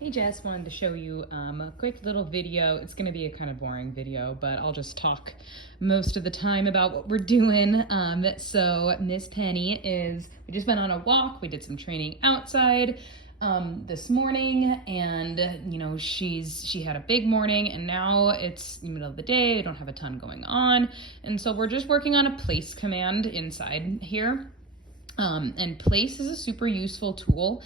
Hey Jess, wanted to show you a quick little video. It's going to be a kind of boring video, but I'll just talk most of the time about what we're doing. So Miss Penny we just went on a walk. We did some training outside this morning, and she had a big morning, and now it's the middle of the day. I don't have a ton going on, and so we're just working on a place command inside here. And place is a super useful tool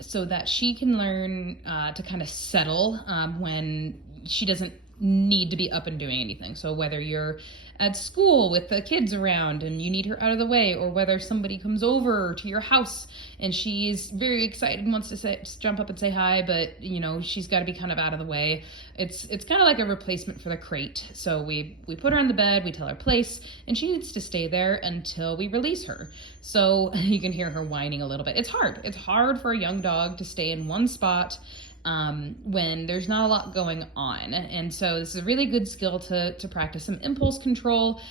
so that she can learn to kind of settle when she doesn't need to be up and doing anything. So whether you're at school with the kids around and you need her out of the way, or whether somebody comes over to your house and she's very excited and wants to jump up and say hi, but she's got to be kind of out of the way. It's kind of like a replacement for the crate. So we put her on the bed, we tell her place, and she needs to stay there until we release her. So you can hear her whining a little bit. It's hard. It's hard for a young dog to stay in one spot when there's not a lot going on. And so this is a really good skill to practice some impulse control.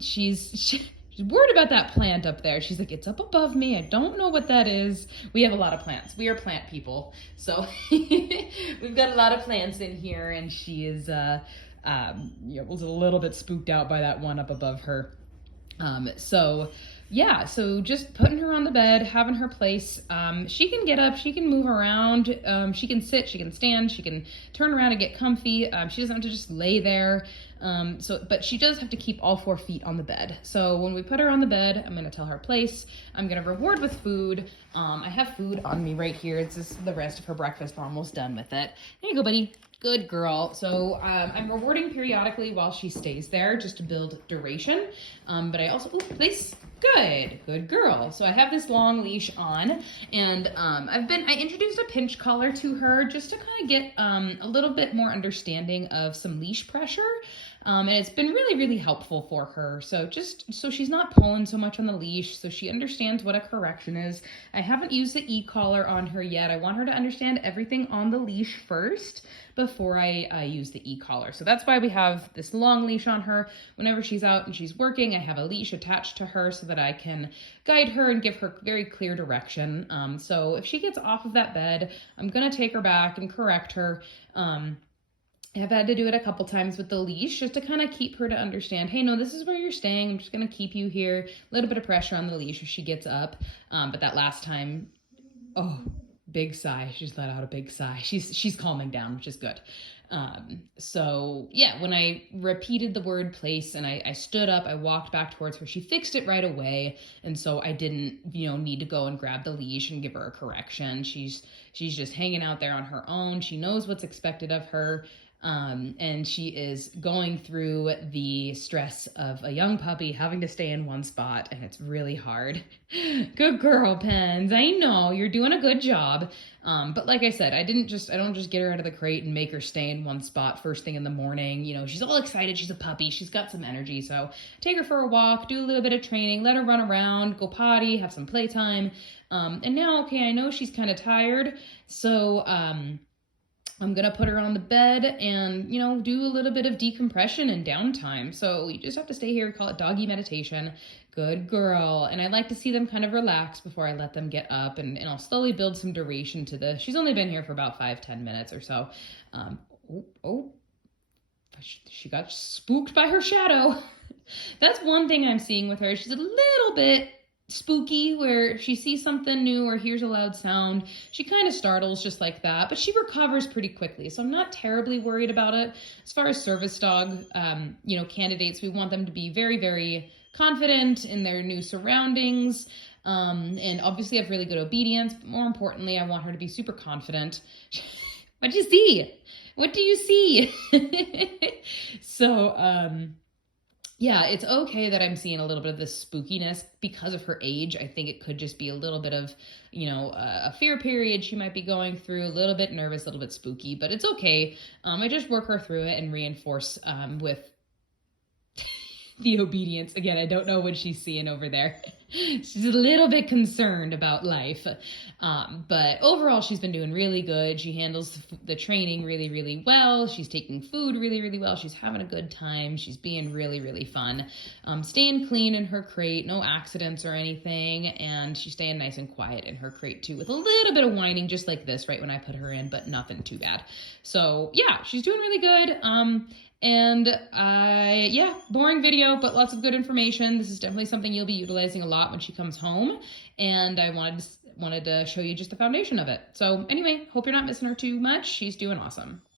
She's worried about that plant up there. She's like, it's up above me. I don't know what that is. We have a lot of plants. We are plant people. So we've got a lot of plants in here, and she is was a little bit spooked out by that one up above her. So just putting her on the bed, having her place. She can get up, she can move around, she can sit, she can stand, she can turn around and get comfy. She doesn't have to just lay there. But she does have to keep all 4 feet on the bed. So when we put her on the bed, I'm gonna tell her place. I'm gonna reward with food. I have food on me right here. It's just the rest of her breakfast. We're almost done with it. There you go, buddy. Good girl. So I'm rewarding periodically while she stays there just to build duration. But I also, place. Good girl. So I have this long leash on, and I introduced a pinch collar to her just to kind of get a little bit more understanding of some leash pressure. And it's been really, really helpful for her. So just so she's not pulling so much on the leash, so she understands what a correction is. I haven't used the e-collar on her yet. I want her to understand everything on the leash first before I use the e-collar. So that's why we have this long leash on her. Whenever she's out and she's working, I have a leash attached to her so that I can guide her and give her very clear direction. So if she gets off of that bed, I'm gonna take her back and correct her. I've had to do it a couple times with the leash just to kind of keep her to understand, hey, no, this is where you're staying. I'm just going to keep you here. A little bit of pressure on the leash if she gets up. But that last time, big sigh. She's let out a big sigh. She's calming down, which is good. When I repeated the word place and I stood up, I walked back towards her. She fixed it right away. And so I didn't, need to go and grab the leash and give her a correction. She's just hanging out there on her own. She knows what's expected of her. And she is going through the stress of a young puppy having to stay in one spot, and it's really hard. Good girl, Pens. I know you're doing a good job. But like I said, I don't just get her out of the crate and make her stay in one spot first thing in the morning. She's all excited. She's a puppy. She's got some energy. So take her for a walk, do a little bit of training, let her run around, go potty, have some playtime. And now, okay, I know she's kind of tired. So, I'm going to put her on the bed and, do a little bit of decompression and downtime. So you just have to stay here. We call it doggy meditation. Good girl. And I like to see them kind of relax before I let them get up, and I'll slowly build some duration to this. She's only been here for about 5-10 minutes or so. She got spooked by her shadow. That's one thing I'm seeing with her. She's a little bit spooky, where if she sees something new or hears a loud sound, she kind of startles just like that, but she recovers pretty quickly. So I'm not terribly worried about it. As far as service dog, candidates, we want them to be very, very confident in their new surroundings, and obviously have really good obedience. But more importantly, I want her to be super confident. What'd you see? What do you see? It's okay that I'm seeing a little bit of this spookiness because of her age. I think it could just be a little bit of, a fear period she might be going through, a little bit nervous, a little bit spooky, but it's okay. I just work her through it and reinforce with the obedience. Again, I don't know what she's seeing over there. She's a little bit concerned about life. But overall, she's been doing really good. She handles the training really, really well. She's taking food really, really well. She's having a good time. She's being really, really fun. Staying clean in her crate, no accidents or anything. And she's staying nice and quiet in her crate too, with a little bit of whining just like this right when I put her in, but nothing too bad. So yeah, she's doing really good. Yeah, boring video, but lots of good information. This is definitely something you'll be utilizing a lot when she comes home. And I wanted to show you just the foundation of it. So anyway, hope you're not missing her too much. She's doing awesome.